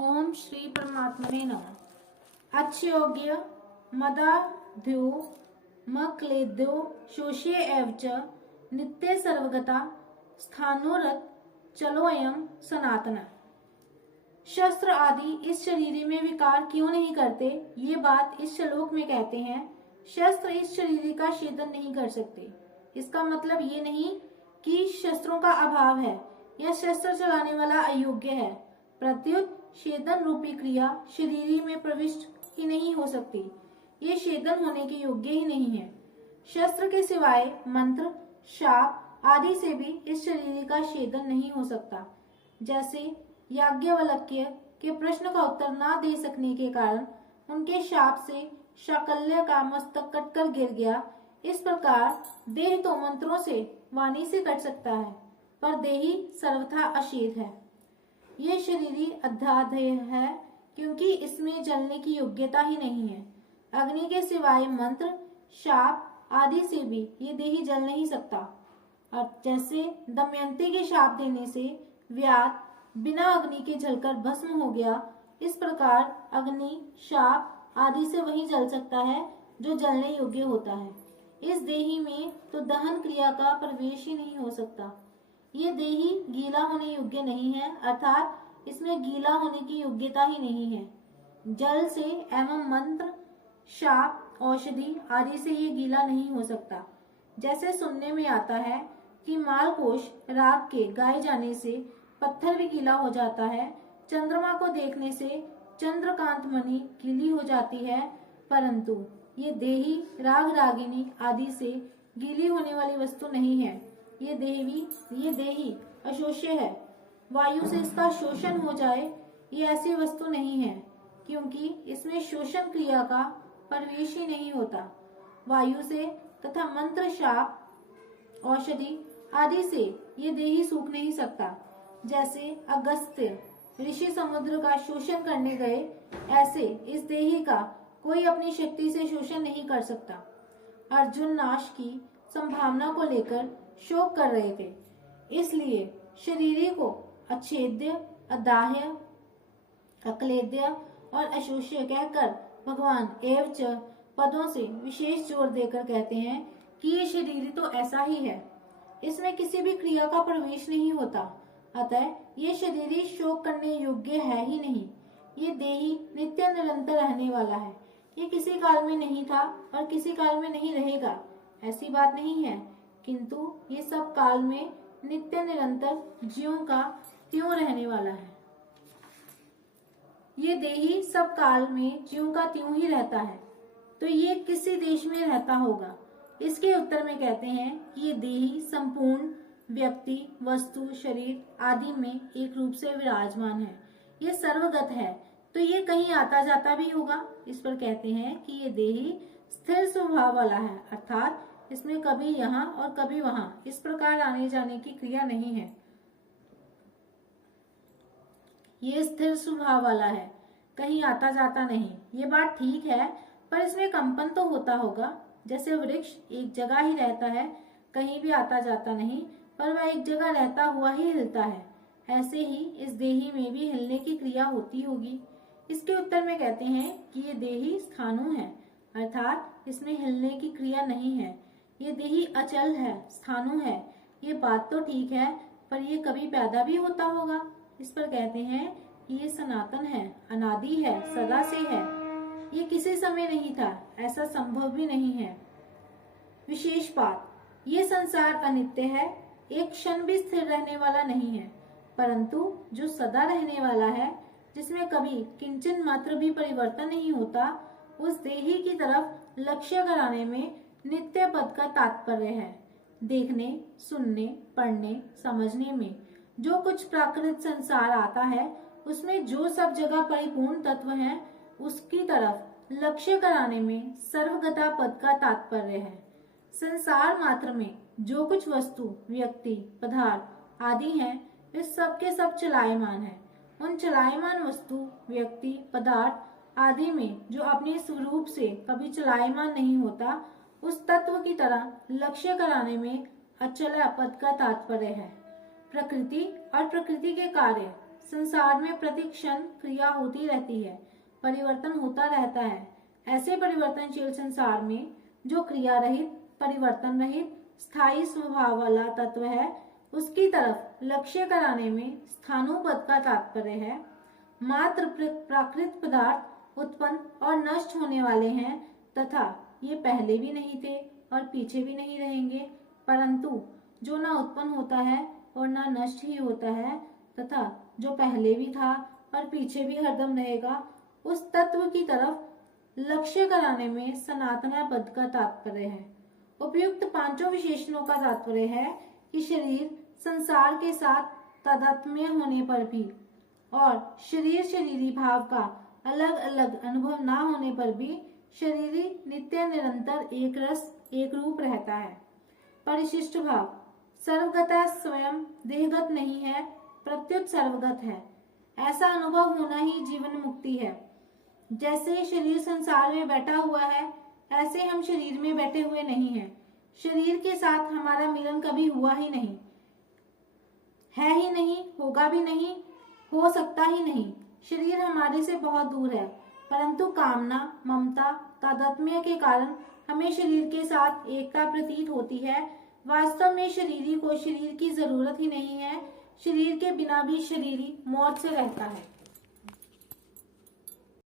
ओम श्री परमात्मने नमः। अच्छयोग्य मदाध्यो मक्लेद्यो शोष्ये एव च नित्य सर्वगता स्थानोरत चलोयम सनातन। शस्त्र आदि इस शरीर में विकार क्यों नहीं करते, ये बात इस श्लोक में कहते हैं। शस्त्र इस शरीर का छेदन नहीं कर सकते। इसका मतलब ये नहीं कि शस्त्रों का अभाव है या शस्त्र चलाने वाला अयोग्य है, प्रत्युत छेदन रूपी क्रिया शरीर में प्रविष्ट ही नहीं हो सकती। ये छेदन होने के योग्य ही नहीं है। शस्त्र के सिवाय मंत्र, शाप आदि से भी इस शरीर का छेदन नहीं हो सकता। जैसे याज्ञवल्क्य के प्रश्न का उत्तर ना दे सकने के कारण उनके शाप से शाकल्य का मस्तक कटकर गिर गया, इस प्रकार देह तो मंत्रों से, वाणी से कट सकता है, पर देही सर्वथा अशेष है। ये शरीरी अध्यादेय है क्योंकि इसमें जलने की योग्यता ही नहीं है। अग्नि के सिवाय मंत्र, शाप आदि से भी ये देही जल नहीं सकता। और जैसे दमयंती के शाप देने से व्याध बिना अग्नि के जलकर भस्म हो गया, इस प्रकार अग्नि, शाप आदि से वही जल सकता है जो जलने योग्य होता है। इस देही में तो दहन क्रिया का प्रवेश ही नहीं हो सकता। ये देही गीला होने योग्य नहीं है, अर्थात इसमें गीला होने की योग्यता ही नहीं है। जल से एवं मंत्र, शाप, औषधि आदि से ये गीला नहीं हो सकता। जैसे सुनने में आता है कि मालकोश राग के गाए जाने से पत्थर भी गीला हो जाता है, चंद्रमा को देखने से चंद्रकांत मणि गीली हो जाती है, परंतु ये देही राग रागिनी आदि से गीली होने वाली वस्तु नहीं है। ये देही अशोष्य है। वायु से इसका शोषण हो जाए, ये ऐसी वस्तु नहीं है, क्योंकि इसमें शोषण क्रिया का प्रवेश ही नहीं होता। वायु से तथा मंत्र, शाप, औषधि आदि से ये देही सूख नहीं सकता। जैसे अगस्त्य ऋषि समुद्र का शोषण करने गए, ऐसे इस देही का कोई अपनी शक्ति से शोषण नहीं कर सकता। अर्जुन नाश की संभावना को लेकर शोक कर रहे थे, इसलिए शरीर को अच्छेद्य, अदाह्य, अक्लेद्य और अशोष्य कहकर भगवान एव च पदों से विशेष जोर देकर कहते हैं कि ये शरीर तो ऐसा ही है, इसमें किसी भी क्रिया का प्रवेश नहीं होता, अतः ये शरीर शोक करने योग्य है ही नहीं। ये देही नित्य निरंतर रहने वाला है। ये किसी काल में नहीं था और किसी काल में नहीं रहेगा, ऐसी बात नहीं है, किंतु ये सब काल में नित्य निरंतर ज्यों का त्यों रहने वाला है। ये देही सब काल में ज्यों का त्यों ही रहता है, तो ये किसी देश में रहता होगा। इसके उत्तर में कहते हैं कि ये देही संपूर्ण व्यक्ति, वस्तु, शरीर आदि में एक रूप से विराजमान है। ये सर्वगत है, तो ये कहीं आता जाता भी होगा। इस पर कहते हैं कि ये देही स्थिर स्वभाव वाला है, अर्थात इसमें कभी यहाँ और कभी वहाँ इस प्रकार आने जाने की क्रिया नहीं है। ये स्थिर स्वभाव वाला है, कहीं आता जाता नहीं। ये बात ठीक है, पर इसमें कंपन तो होता होगा। जैसे वृक्ष एक जगह ही रहता है, कहीं भी आता जाता नहीं, पर वह एक जगह रहता हुआ ही हिलता है, ऐसे ही इस देही में भी हिलने की क्रिया होती होगी। इसके उत्तर में कहते हैं कि ये देही स्थाणु है, अर्थात इसमें हिलने की क्रिया नहीं है। ये देही अचल है, स्थाणु है। ये बात तो ठीक है, पर ये कभी पैदा भी होता होगा। इस पर कहते हैं कि ये सनातन है, अनादि है, सदा से है। ये किसी समय नहीं था, ऐसा संभव भी नहीं है। विशेष बात, ये संसार अनित्य है, एक क्षण भी स्थिर रहने वाला नहीं है, परंतु जो सदा रहने वाला है, जिसमें कभी किंचन मात्र भी परिवर्तन नहीं होता, उस देही की तरफ लक्ष्य कराने में नित्य पद का तात्पर्य है। देखने, सुनने, पढ़ने, समझने में जो कुछ प्राकृत संसार आता है, उसमें जो सब जगह परिपूर्ण तत्व हैं, उसकी तरफ लक्ष्य कराने में सर्वगता पद का तात्पर्य है। संसार मात्र में जो कुछ वस्तु, व्यक्ति, पदार्थ आदि हैं, वे सब के सब चलायमान है। उन चलायमान वस्तु, व्यक्ति, पदार्थ आदि में जो अपने स्वरूप से कभी चलायमान नहीं होता, उस तत्व की तरह लक्ष्य कराने में अचल पद का तात्पर्य है। प्रकृति और प्रकृति के कार्य संसार में प्रतिक्षण क्रिया होती रहती है, परिवर्तन होता रहता है। ऐसे परिवर्तनशील संसार में जो क्रिया रहित, परिवर्तन रहित, स्थायी स्वभाव वाला तत्व है, उसकी तरफ लक्ष्य कराने में स्थानोपद का तात्पर्य है। मात्र प्राकृत पदार्थ उत्पन्न और नष्ट होने वाले हैं तथा ये पहले भी नहीं थे और पीछे भी नहीं रहेंगे, परंतु जो ना उत्पन्न होता है और ना नष्ट ही होता है तथा जो पहले भी था और पीछे भी हरदम रहेगा, उस तत्व की तरफ लक्ष्य कराने में सनातन पद का तात्पर्य है। उपयुक्त पांचों विशेषणों का तात्पर्य है कि शरीर संसार के साथ तादात्म्य होने पर भी और शरीर शरीरी भाव का अलग अलग अनुभव ना होने पर भी शरीरी नित्य निरंतर एक रस एक रूप रहता है। परिशिष्ट भाव सर्वगता स्वयं देहगत नहीं है, प्रत्युत सर्वगत है। ऐसा अनुभव होना ही जीवन मुक्ति है। जैसे शरीर संसार में बैठा हुआ है, ऐसे हम शरीर में बैठे हुए नहीं हैं। शरीर के साथ हमारा मिलन कभी हुआ ही नहीं, है ही नहीं, होगा भी नहीं, हो सकता ही नहीं। शरीर हमारे से बहुत दूर है, परंतु कामना, ममता, तादात्म्य के कारण हमें शरीर के साथ एकता प्रतीत होती है। वास्तव में शरीरी को शरीर की जरूरत ही नहीं है। शरीर के बिना भी शरीरी मौत से रहता है।